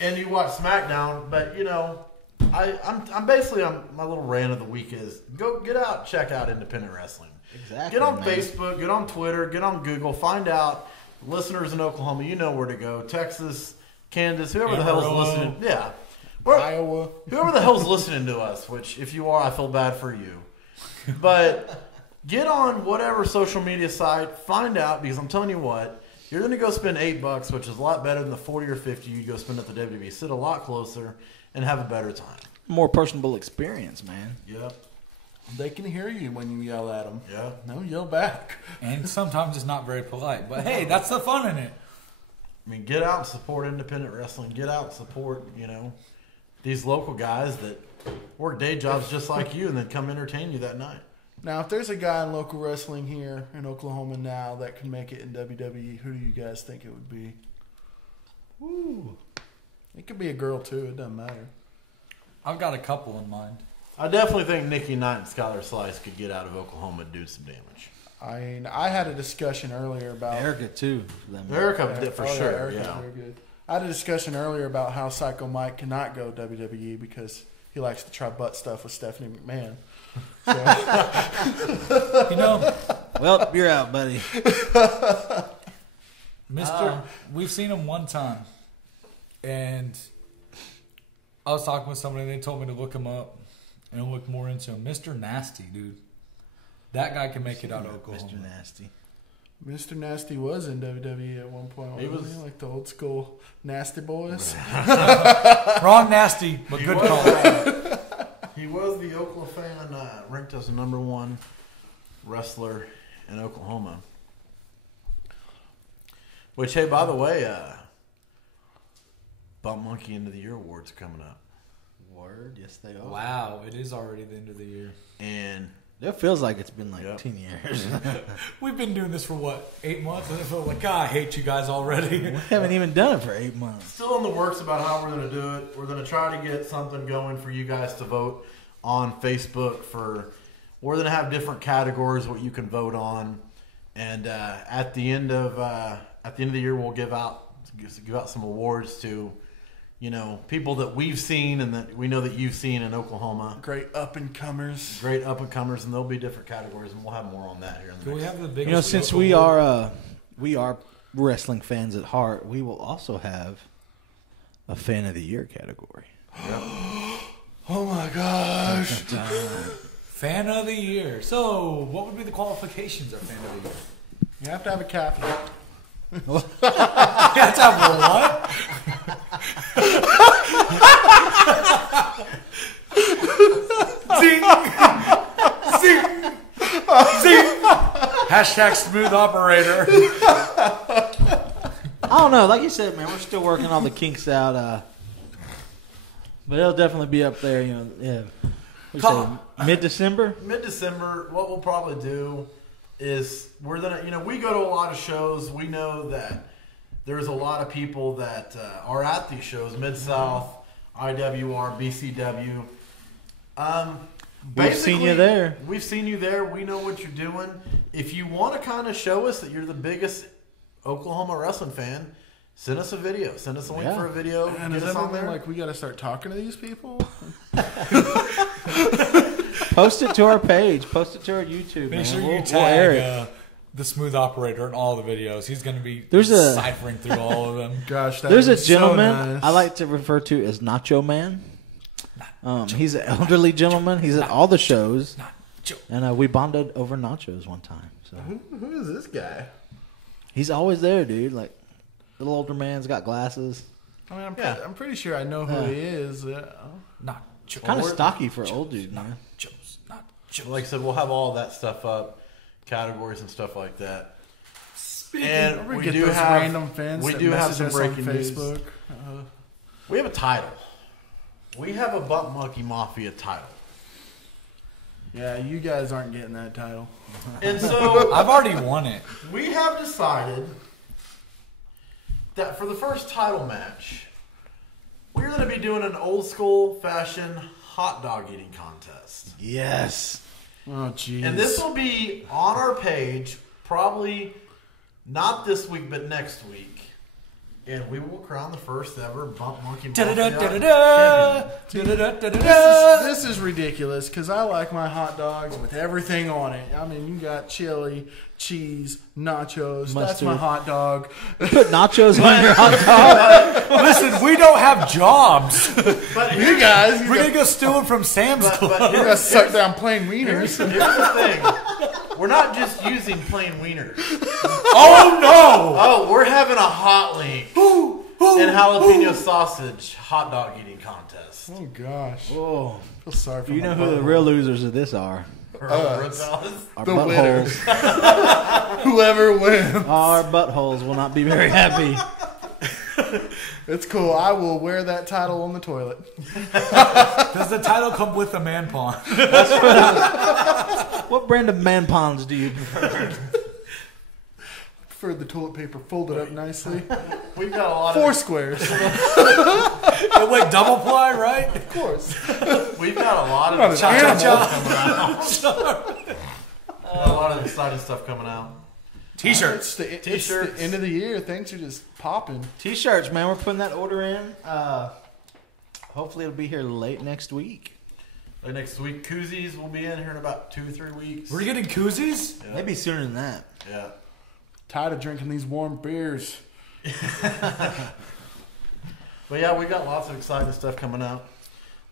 And you watch SmackDown. But, you know, I'm basically, my little rant of the week is go get out, check out independent wrestling. Exactly. Get on man. Facebook, get on Twitter, get on Google, find out. Listeners in Oklahoma, you know where to go. Texas, Kansas, whoever the hell's Amarillo. listening. Yeah. Iowa. Whoever the hell's listening to us, which if you are, I feel bad for you. But get on whatever social media site, find out, because I'm telling you what, you're going to go spend $8, which is a lot better than the 40 or 50 you go spend at the WWE. Sit a lot closer and have a better time. More personable experience, man. Yep. They can hear you when you yell at them. Yeah. No, yell back. And sometimes it's not very polite. But hey, that's the fun in it. I mean, get out and support independent wrestling. Get out and support, you know, these local guys that work day jobs just like you and then come entertain you that night. Now, if there's a guy in local wrestling here in Oklahoma now that can make it in WWE, who do you guys think it would be? Ooh. It could be a girl, too. It doesn't matter. I've got a couple in mind. I definitely think Nikki Knight and Skylar Slice could get out of Oklahoma and do some damage. I mean, I had a discussion earlier about... Erica, too. For them. Erica did for sure, Erica's yeah. very good. I had a discussion earlier about how Psycho Mike cannot go WWE because he likes to try butt stuff with Stephanie McMahon. So, You know, Well, you're out, buddy. we've seen him one time. And I was talking with somebody and they told me to look him up and look more into him. Mr. Nasty, dude. That guy can make it out of Oklahoma. Mr. Nasty. Mr. Nasty was in WWE at one point. He Wasn't was- he? Like the old school Nasty Boys. Wrong Nasty, but He good was- call. He was the Oklahoma fan, ranked as the #1 wrestler in Oklahoma. Which, hey, by the way, Bump Monkey End of the Year awards are coming up. Word, yes they are. Wow, it is already the end of the year. And It feels like it's been like Yep. 10 years. We've been doing this for what, 8 months? And I feel like, God, I hate you guys already. We haven't even done it for 8 months. still in the works about how we're going to do it. We're going to try to get something going for you guys to vote on Facebook for. We're going to have different categories what you can vote on, and at the end of the year we'll give out some awards to, you know, people that we've seen and that we know that you've seen in Oklahoma. Great up-and-comers. Great up and comers, and there'll be different categories, and we'll have more on that here. In the Can we next. have the biggest You know, since local- we are wrestling fans at heart, we will also have a fan of the year category. Oh my gosh. Fan of the year. So, what would be the qualifications of fan of the year? You have to have a captain. That's a what? Zing! Zing! Zing! Hashtag smooth operator. I don't know. Like you said, man, we're still working all the kinks out. But it'll definitely be up there. You know, yeah. What you say, mid-December? Mid-December, what we'll probably do is we're gonna, you know, we go to a lot of shows. We know that there's a lot of people that are at these shows, Mid-South, IWR, BCW. We've seen you there. We've seen you there. We know what you're doing. If you want to kind of show us that you're the biggest Oklahoma wrestling fan, send us a video. Send us a link for a video. And Get is us that on there. like we got to start talking to these people? Post it to our page. Post it to our YouTube. Make man. sure you We'll air it. tag the Smooth Operator in all the videos. He's going to be There's a- ciphering through all of them. Gosh, that There's a is so gentleman nice. I like to refer to as Nacho Man. He's an elderly gentleman. He's at all the shows, and we bonded over nachos one time. So Who is this guy? he's always there, dude. Like little older man's got glasses, I mean, Yeah. I'm pretty sure I know who he is. Nachos. kind of stocky for an old dude, man. Like I said, we'll have all that stuff up, categories and stuff like that. And we we get do those have random fans. we that do have message some us on breaking news. Facebook. We have a title. We have a Butt Monkey Mafia title. Yeah, you guys aren't getting that title. And so I've already won it. we have decided that for the first title match, we're going to be doing an old school fashion hot dog eating contest. Yes. Oh, jeez. And this will be on our page, probably not this week, but next week. And we will crown the first ever Bump Monkey Mafia champion. This is ridiculous because I like my hot dogs with everything on it. I mean, you got chili, cheese, nachos. That's Mustard. my hot dog. Put nachos on your hot dog. Listen, we don't have jobs. But You guys, We're going to go stealing from Sam's Club. but you guys suck down plain here's wieners. the thing. We're not just using plain wieners. Oh, no! Oh, we're having a hot link and jalapeno sausage hot dog eating contest. Oh gosh, Oh, I feel sorry for you my know who the butthole. real losers of this are? Our The buttholes. Whoever wins. Our buttholes will not be very happy. It's cool. I will wear that title on the toilet. Does the title come with a man pawn? What brand of man ponds do you prefer? For the toilet paper folded up nicely. We've got a lot Four of squares. Wait, double ply, right? Of course. we've got a lot Not of an Cha-cha-cha. a lot of exciting stuff coming out. T-shirts. It's T-shirts. the end of the year. Things are just popping. T-shirts, man. We're putting that order in. Hopefully it'll be here late next week. Like next week, koozies will be in here in about 2 or 3 weeks. We're getting koozies? Yeah. Maybe sooner than that. Yeah. Tired of drinking these warm beers. But yeah, we got lots of exciting stuff coming out.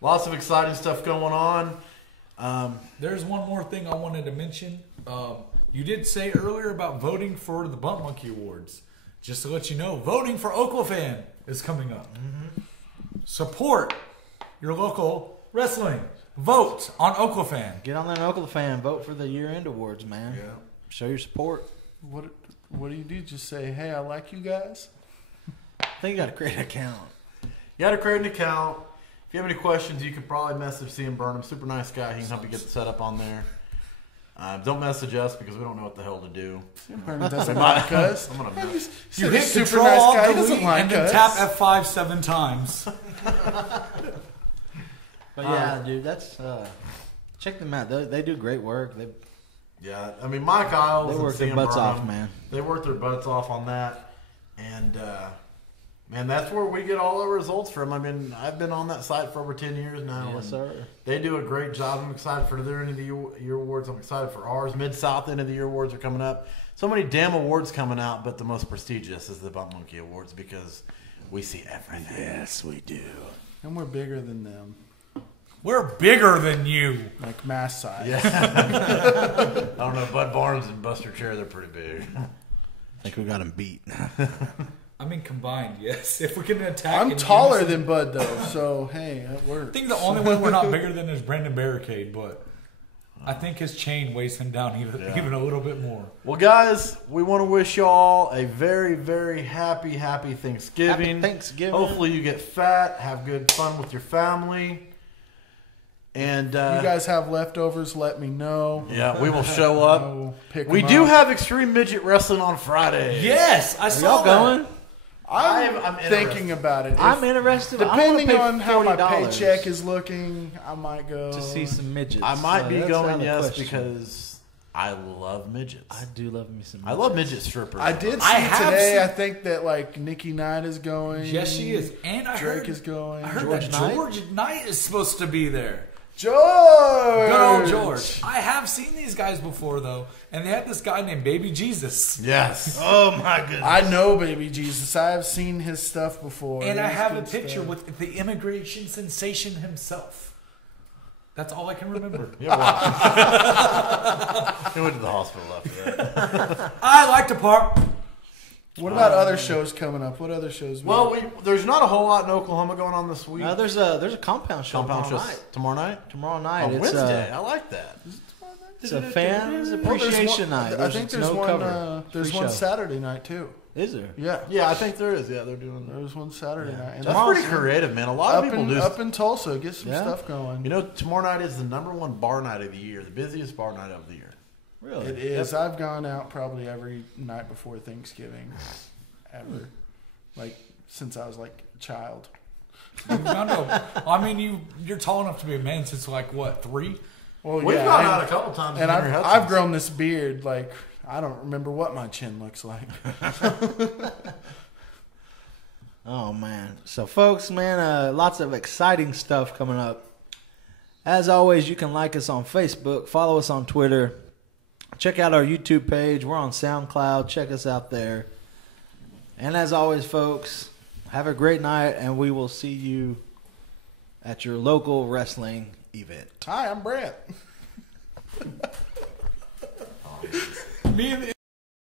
Lots of exciting stuff going on. There's one more thing I wanted to mention. You did say earlier about voting for the Bump Monkey Awards. Just to let you know, voting for Oklafan is coming up. Support your local wrestling. Vote on Oklafan. Get on there, Oklahoma. Vote for the year-end awards, man. Yeah. Show your support. What do you do? Just say, hey, I like you guys? I think you got to create an account. You got to create an account. If you have any questions, you can probably message CM Burnham. Super nice guy. He can help you get set up on there. Don't message us because we don't know what the hell to do. Bernie doesn't like us. I'm gonna He's You a hit super Control nice Alt guy. He Delete doesn't like and then us. tap F5 7 times. But yeah, dude, that's check them out. They do great work. Yeah, I mean Mike Isles They and work their CM butts Burnham, off, man. They work their butts off on that, and man, that's where we get all our results from. I mean, I've been on that site for over 10 years now. Yes, and sir. They do a great job. I'm excited for their end of the year awards. I'm excited for ours. Mid-South end of the year awards are coming up. So many damn awards coming out, but the most prestigious is the Bump Monkey Awards because we see everything. Yes, we do. And we're bigger than them. We're bigger than you. Like mass size. Yeah. I don't know. Bud Barnes and Buster Cherry, they're pretty big. I think we got him beat. I mean, combined, yes. If we can attack. I'm in taller unison. than Bud, though, so hey, that works. I think the only one we're not bigger than is Brandon Barricade, but I think his chain weighs him down even a little bit more. Well, guys, we want to wish y'all a very, very happy Thanksgiving. Happy Thanksgiving. Hopefully you get fat, have good fun with your family. And You guys have leftovers, let me know. yeah, we will show I up. will pick We them do up. have Extreme Midget Wrestling on Friday. Yes, I Are saw y'all that. going? I'm interested. thinking about it. I'm interested. Depending I wanna on pay how my $40 paycheck is looking, I might go to see some midgets. I might So be that's going out of yes question. because I love midgets. I do love me some. I love midget strippers. I did see I have today. seen- I think that like Nikki Knight is going. Yes, she is. And I Drake heard, is going. I heard George that Knight? George Knight is supposed to be there. George. Good old George. I have seen these guys before though, and they had this guy named Baby Jesus. Yes. Oh my goodness! I know Baby Jesus. I have seen his stuff before. And I It's have a good picture stuff. with the immigration sensation himself. That's all I can remember. Yeah, well, he went to the hospital after that. I like to park. What about other shows coming up? What other shows? Well, there's not a whole lot in Oklahoma going on this week. There's a compound show Compound tomorrow shows night. tomorrow night. Tomorrow night. On it's Wednesday. I like that. It's a fans Well, there's appreciation one- night. I think It's there's no one. cover. There's Free one show. Saturday night too. Is there? Yeah, Yeah, I think there is. Yeah, they're doing that. there's one Saturday night. And That's pretty creative, man. A lot of people do. up in Tulsa. Get some Yeah. stuff going. You know, tomorrow night is the #1 bar night of the year, the busiest bar night of the year. Really? It is. I've gone out probably every night before Thanksgiving, ever, like since I was like a child. No. I mean, you're tall enough to be a man since like what 3? Well, We've yeah, gone and- out a couple times. And with Henry I've Hudson. grown this beard. Like I don't remember what my chin looks like. Oh man. So folks, man, lots of exciting stuff coming up. As always, you can like us on Facebook, follow us on Twitter, check out our YouTube page. We're on SoundCloud. Check us out there. And as always, folks, have a great night, and we will see you at your local wrestling event. Hi, I'm Brent. Me and